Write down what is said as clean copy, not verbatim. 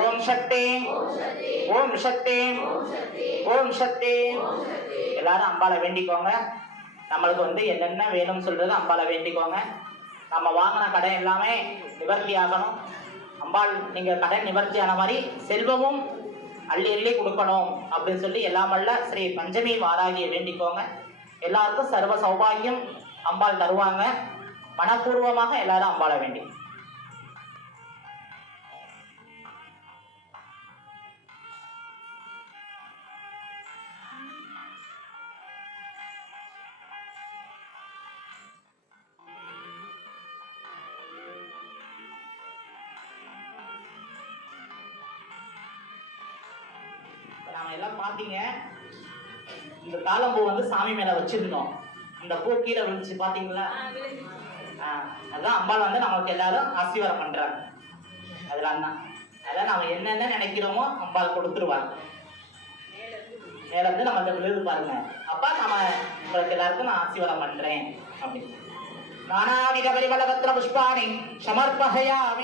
ஓம் சக்தி, ஓம் சக்தி, ஓம் சக்தி. எல்லாரும் அம்பாளை வேண்டிக்கோங்க. நம்மளுக்கு என்னென்ன வேணும்னு சொல்றது அம்பாளை வேண்டிக்கோங்க. நம்ம வாங்கின கடன் எல்லாமே நிவர்த்தி ஆகணும். அம்பாள் நீங்க கடன் நிவர்த்தி ஆன மாதிரி செல்வமும் அள்ளி அள்ளி கொடுக்கணும் அப்படின்னு சொல்லி எல்லாம் வல்ல ஸ்ரீ பஞ்சமி வாராகியை வேண்டிக்கோங்க. எல்லாருக்கும் சர்வ சௌபாகியம் அம்பாள் தருவாங்க. மனப்பூர்வமாக எல்லாரும் அம்பாளை வேண்டி நாம எல்லாம் பாத்தீங்க. இந்த தாளம்பூ சாமி மேல வச்சிருந்தோம். இந்த பூ கீழே விழுந்துச்சு பாத்தீங்களா? அதான் அம்பாள் நமக்கு எல்லாரும் ஆசீர்வாதம் பண்றாங்க. அதெல்லாம் தான். அதான் நாம என்னென்ன நினைக்கிறோமோ அம்பாள் கொடுத்துருவாங்க. மேல இருந்து நம்ம விழுது பாருங்க. அப்பா நம்ம உங்களுக்கு எல்லாருக்கும் நான் ஆசீர்வாதம் பண்றேன் அப்படின்னு. நானாவித பரிமள பத்ர புஷ்பாணி சமர்ப்பயாமி.